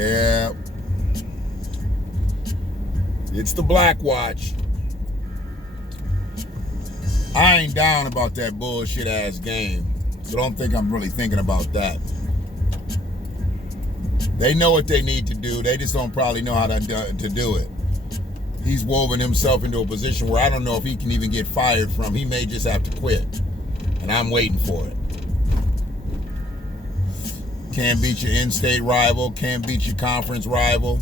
Yeah. It's the BlackWatch. I ain't down about that bullshit ass game. So don't think I'm really thinking about that. They know what they need to do. They just don't probably know how to do it. He's woven himself into a position where I don't know if he can even get fired from. He may just have to quit. And I'm waiting for it. Can't beat your in-state rival. Can't beat your conference rival.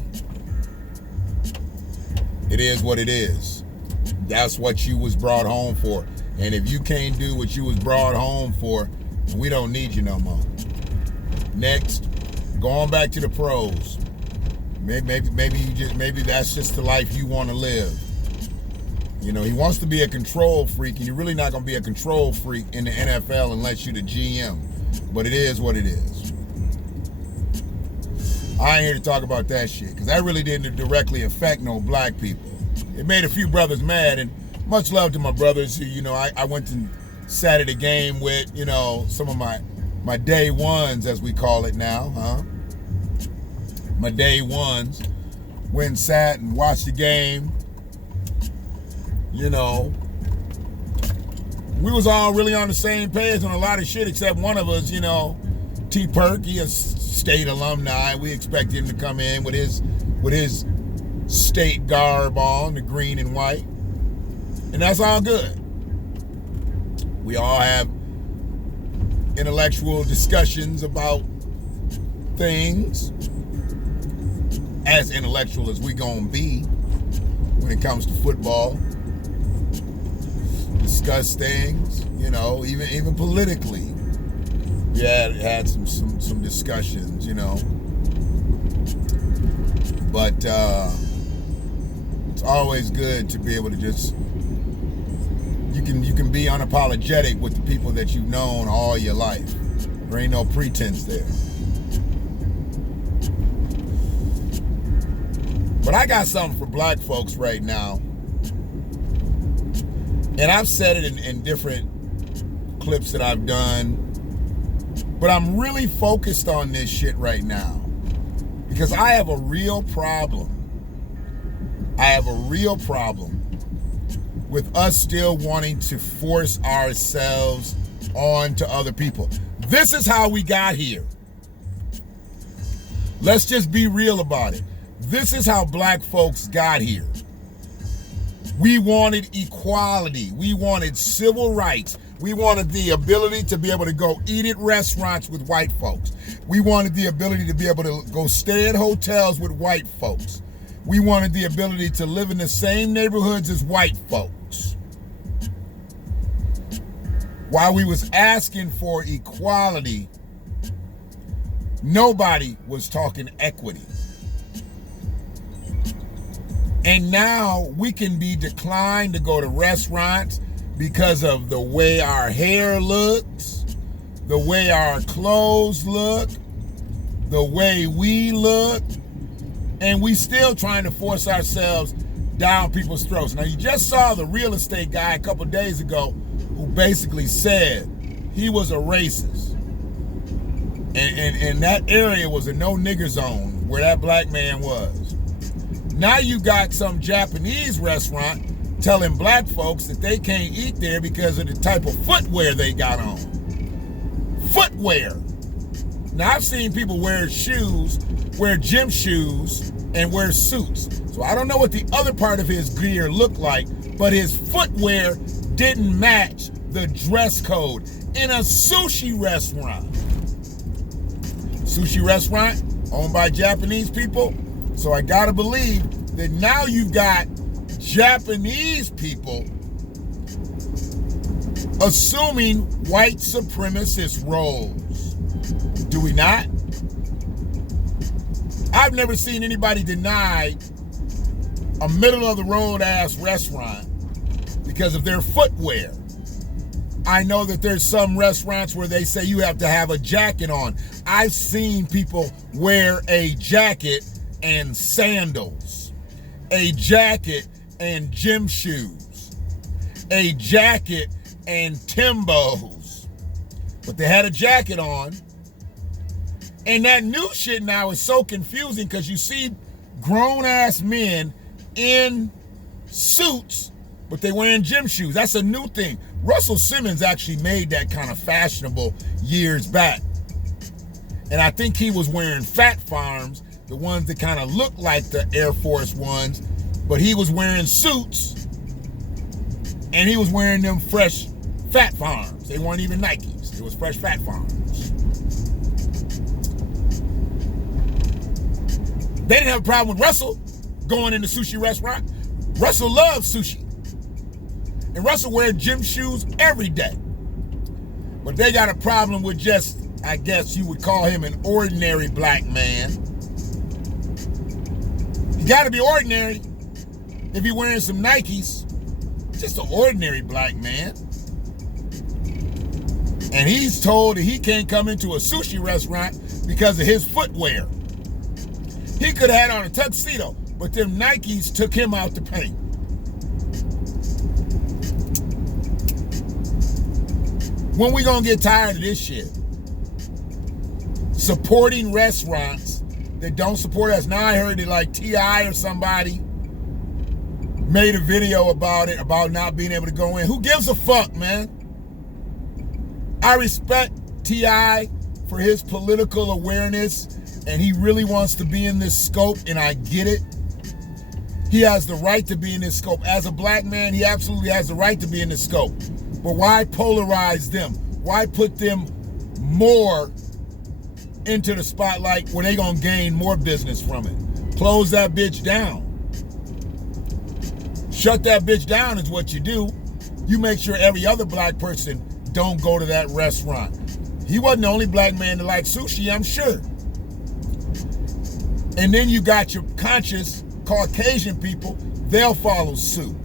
It is what it is. That's what you was brought home for. And if you can't do what you was brought home for, we don't need you no more. Next, going back to the pros. Maybe that's just the life you want to live. You know, he wants to be a control freak, and you're really not going to be a control freak in the NFL unless you're the GM. But it is what it is. I ain't here to talk about that shit, because that really didn't directly affect no black people. It made a few brothers mad, and much love to my brothers who, you know, I went and sat at a game with, you know, some of my day ones, as we call it now, huh? My day ones. Went and sat and watched the game. You know, we was all really on the same page on a lot of shit, except one of us, you know, T. Perk, he a state alumni. We expect him to come in with his state garb on, the green and white. And that's all good. We all have intellectual discussions about things, as intellectual as we gonna be when it comes to football. Discuss things, you know, even politically. Yeah, had some discussions, you know. But it's always good to be able to just you can be unapologetic with the people that you've known all your life. There ain't no pretense there. But I got something for black folks right now. And I've said it in different clips that I've done. But I'm really focused on this shit right now. Because I have a real problem. I have a real problem with us still wanting to force ourselves on to other people. This is how we got here. Let's just be real about it. This is how black folks got here. We wanted equality. We wanted civil rights. We wanted the ability to be able to go eat at restaurants with white folks. We wanted the ability to be able to go stay at hotels with white folks. We wanted the ability to live in the same neighborhoods as white folks. While we was asking for equality, nobody was talking equity. And now we can be declined to go to restaurants because of the way our hair looks, the way our clothes look, the way we look, and we still trying to force ourselves down people's throats. Now, you just saw the real estate guy a couple days ago who basically said he was a racist. And that area was a no nigger zone where that black man was. Now you got some Japanese restaurant telling black folks that they can't eat there because of the type of footwear they got on. Footwear. Now, I've seen people wear shoes, wear gym shoes, and wear suits. So I don't know what the other part of his gear looked like, but his footwear didn't match the dress code in a sushi restaurant. Sushi restaurant owned by Japanese people. So I gotta believe that now you've got Japanese people assuming white supremacist roles. Do we not? I've never seen anybody deny a middle-of-the-road ass restaurant because of their footwear. I know that there's some restaurants where they say you have to have a jacket on. I've seen people wear a jacket and sandals, a jacket and gym shoes, a jacket and Timbos. But they had a jacket on And that new shit now is so confusing because you see grown-ass men in suits, but they wearing gym shoes. That's a new thing. Russell Simmons actually made that kind of fashionable years back. And I think he was wearing Fat Farms, the ones that kind of look like the Air Force ones, but he was wearing suits, and he was wearing them fresh Fat Farms. They weren't even Nikes. It was fresh Fat Farms. They didn't have a problem with Russell going in the sushi restaurant. Russell loves sushi. And Russell wears gym shoes every day. But they got a problem with just, I guess you would call him an ordinary black man. You gotta be ordinary if you're wearing some Nikes. Just an ordinary black man. And he's told that he can't come into a sushi restaurant because of his footwear. He could have had on a tuxedo, but them Nikes took him out the paint. When we gonna get tired of this shit? Supporting restaurants that don't support us. Now I heard that like T.I. or somebody made a video about it, about not being able to go in. Who gives a fuck, man? I respect T.I. for his political awareness, and he really wants to be in this scope, and I get it. He has the right to be in this scope. As a black man, he absolutely has the right to be in this scope. But why polarize them? Why put them more into the spotlight where they gonna gain more business from it? Close that bitch down. Shut that bitch down is what you do. You make sure every other black person don't go to that restaurant. He wasn't the only black man to like sushi, I'm sure. And then you got your conscious Caucasian people, they'll follow suit.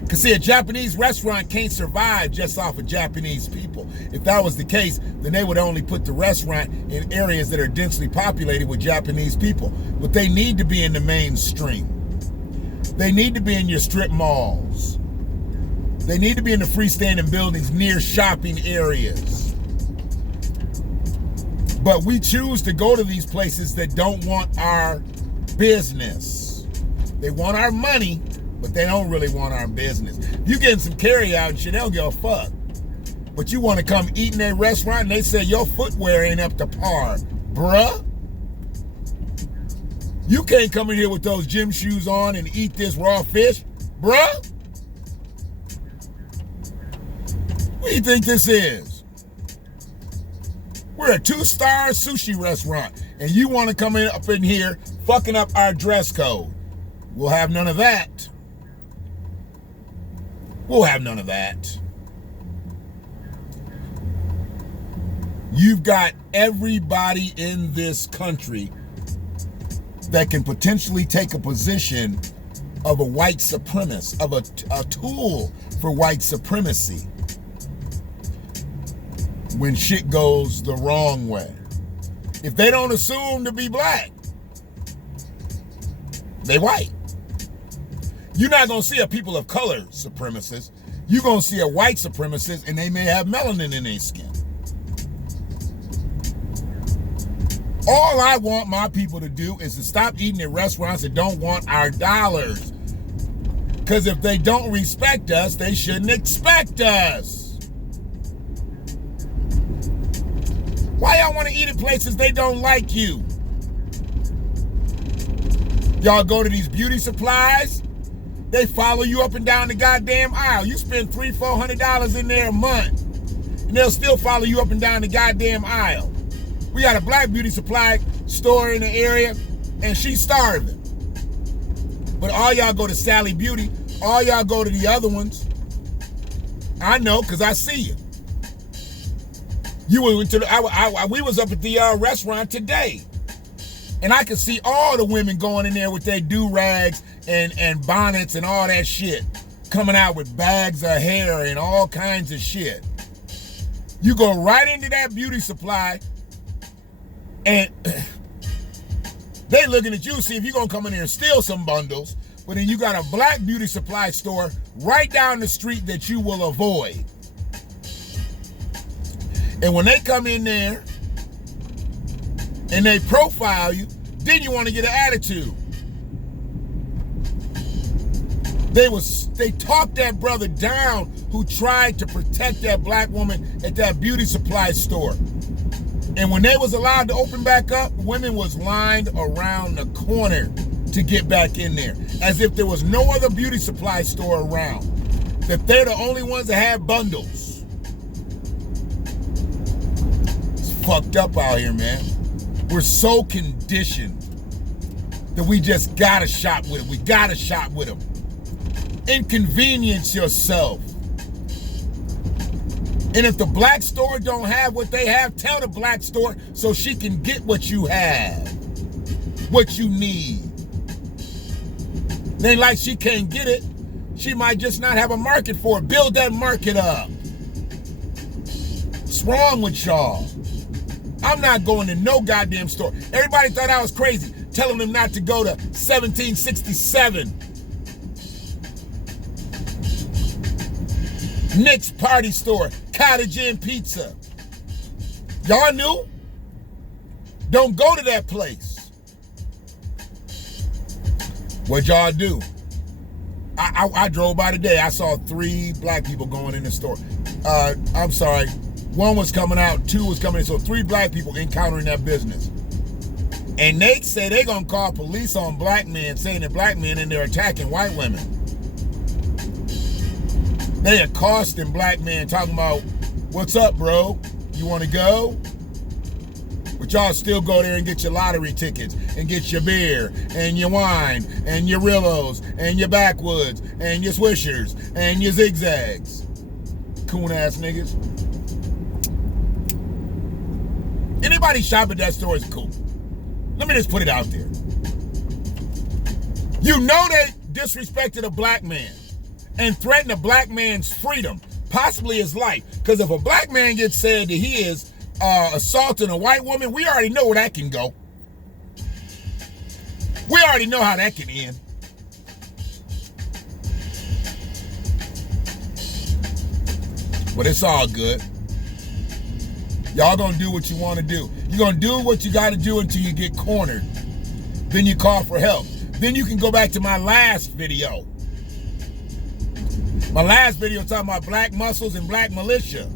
Because see, a Japanese restaurant can't survive just off of Japanese people. If that was the case, then they would only put the restaurant in areas that are densely populated with Japanese people. But they need to be in the mainstream. They need to be in your strip malls. They need to be in the freestanding buildings near shopping areas. But we choose to go to these places that don't want our business. They want our money, but they don't really want our business. You getting some carry out and shit, they don't give a fuck. But you want to come eat in their restaurant and they say your footwear ain't up to par. Bruh. You can't come in here with those gym shoes on and eat this raw fish. Bruh. What do you think this is? We're a 2-star sushi restaurant and you want to come in up in here fucking up our dress code. We'll have none of that. We'll have none of that. You've got everybody in this country that can potentially take a position of a white supremacist, of a tool for white supremacy when shit goes the wrong way. If they don't assume to be black, they white. You're not going to see a people of color supremacist. You're going to see a white supremacist, and they may have melanin in their skin. All I want my people to do is to stop eating at restaurants that don't want our dollars. Because if they don't respect us, they shouldn't expect us. Why y'all want to eat at places they don't like you? Y'all go to these beauty supplies, they follow you up and down the goddamn aisle. You spend $300-400 in there a month, and they'll still follow you up and down the goddamn aisle. We got a black beauty supply store in the area, and she's starving. But all y'all go to Sally Beauty, all y'all go to the other ones. I know, because I see you. You went to we was up at the restaurant today, and I could see all the women going in there with their do-rags and bonnets and all that shit, coming out with bags of hair and all kinds of shit. You go right into that beauty supply, and they looking at you, see if you're going to come in here and steal some bundles, but then you got a black beauty supply store right down the street that you will avoid. And when they come in there and they profile you, then you want to get an attitude. They talked that brother down who tried to protect that black woman at that beauty supply store. And when they was allowed to open back up, women was lined around the corner to get back in there, as if there was no other beauty supply store around, that they're the only ones that have bundles. It's fucked up out here, man. We're so conditioned that we just gotta shop with them. We gotta shop with them. Inconvenience yourself. And if the black store don't have what they have, tell the black store so she can get what you have, what you need. It ain't like she can't get it. She might just not have a market for it. Build that market up. What's wrong with y'all? I'm not going to no goddamn store. Everybody thought I was crazy, telling them not to go to 1767. Nick's Party Store, Cottage Inn Pizza. Y'all knew? Don't go to that place. What'd y'all do? I drove by today. I saw 3 black people going in the store. I'm sorry. 1 was coming out, 2 was coming in. So 3 black people encountering that business. And they say they're going to call police on black men, saying that black men in there attacking white women. They accosting black men talking about, what's up, bro? You want to go? But y'all still go there and get your lottery tickets and get your beer and your wine and your Rillos and your Backwoods and your Swishers and your Zigzags. Coon ass niggas. Anybody shop at that store is cool. Let me just put it out there. You know they disrespected a black man and threatened a black man's freedom, possibly his life. Because if a black man gets said that he is assaulting a white woman, we already know where that can go. We already know how that can end. But it's all good. Y'all gonna do what you want to do. You're gonna do what you gotta do until you get cornered. Then you call for help. Then you can go back to my last video. My last video talking about black muscles and black militia.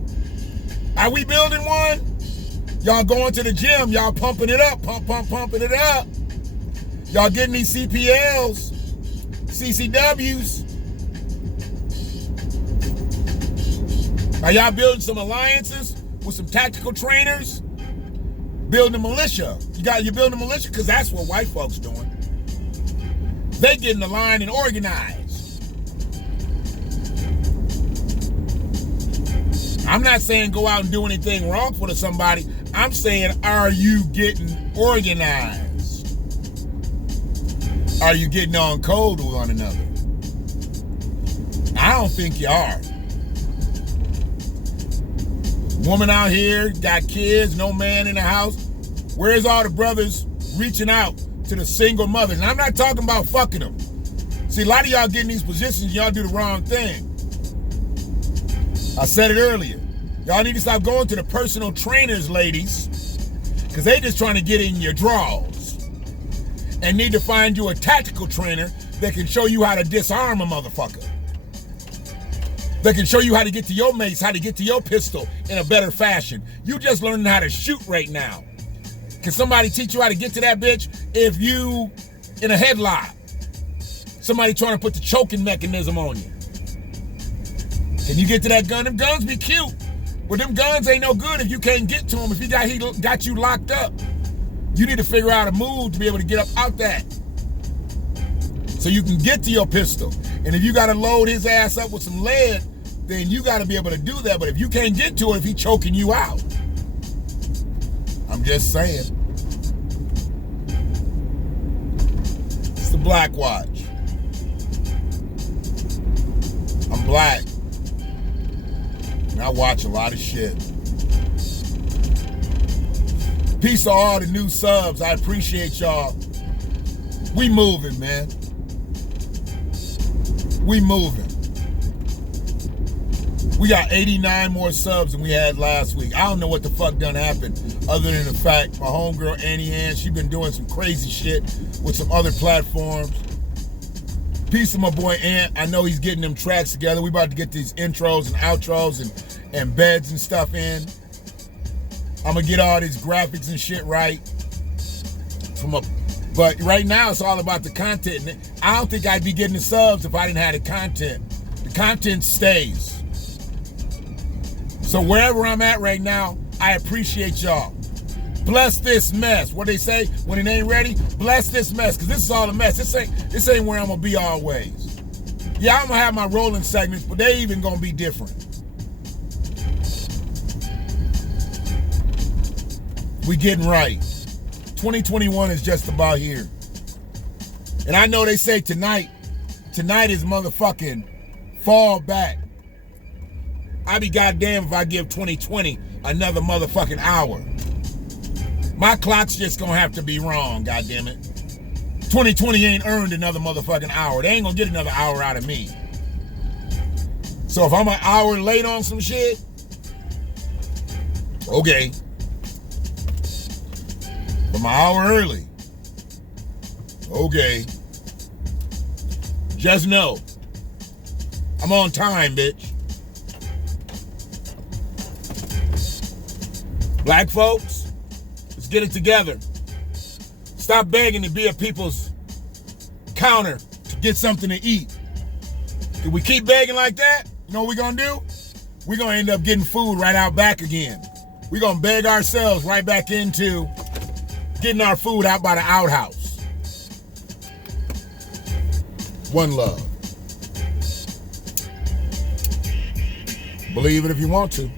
Are we building one? Y'all going to the gym, y'all pumping it up, pumping it up. Y'all getting these CPLs, CCWs. Are y'all building some alliances with some tactical trainers? Building a militia. You're building a militia because that's what white folks doing. They getting aligned and organized. I'm not saying go out and do anything wrongful to somebody. I'm saying, are you getting organized? Are you getting on code with one another? I don't think you are. Woman out here, got kids, no man in the house. Where's all the brothers reaching out to the single mothers? And I'm not talking about fucking them. See, a lot of y'all get in these positions, y'all do the wrong thing. I said it earlier. Y'all need to stop going to the personal trainers, ladies, because they just trying to get in your drawers. And need to find you a tactical trainer that can show you how to disarm a motherfucker. That can show you how to get to your mace, how to get to your pistol in a better fashion. You just learning how to shoot right now. Can somebody teach you how to get to that bitch if you in a headlock? Somebody trying to put the choking mechanism on you. Can you get to that gun? Them guns be cute. But them guns ain't no good if you can't get to them. If he got you locked up. You need to figure out a move to be able to get up out that. So you can get to your pistol. And if you got to load his ass up with some lead, then you got to be able to do that. But if you can't get to it, if he's choking you out. I'm just saying. It's the BlackWatch. I'm black. And I watch a lot of shit. Peace to all the new subs. I appreciate y'all. We moving, man. We moving. We got 89 more subs than we had last week. I don't know what the fuck done happened other than the fact my homegirl Annie Ann, she been doing some crazy shit with some other platforms. Peace to my boy Ant. I know he's getting them tracks together. We about to get these intros and outros and beds and stuff in. I'm gonna get all these graphics and shit right. But right now it's all about the content. I don't think I'd be getting the subs if I didn't have the content. The content stays. So wherever I'm at right now, I appreciate y'all. Bless this mess. What they say when it ain't ready? Bless this mess, because this is all a mess. This ain't where I'm gonna be always. Yeah, I'm gonna have my rolling segments, but they even gonna be different. We getting right. 2021 is just about here. And I know they say tonight is motherfucking fall back. I be goddamn if I give 2020 another motherfucking hour. My clock's just gonna have to be wrong, goddammit. 2020 ain't earned another motherfucking hour. They ain't gonna get another hour out of me. So if I'm an hour late on some shit, okay. But my hour early, okay. Just know, I'm on time, bitch. Black folks, let's get it together. Stop begging to be at people's counter to get something to eat. If we keep begging like that, you know what we're gonna do? We're gonna end up getting food right out back again. We're gonna beg ourselves right back into getting our food out by the outhouse. One love. Believe it if you want to.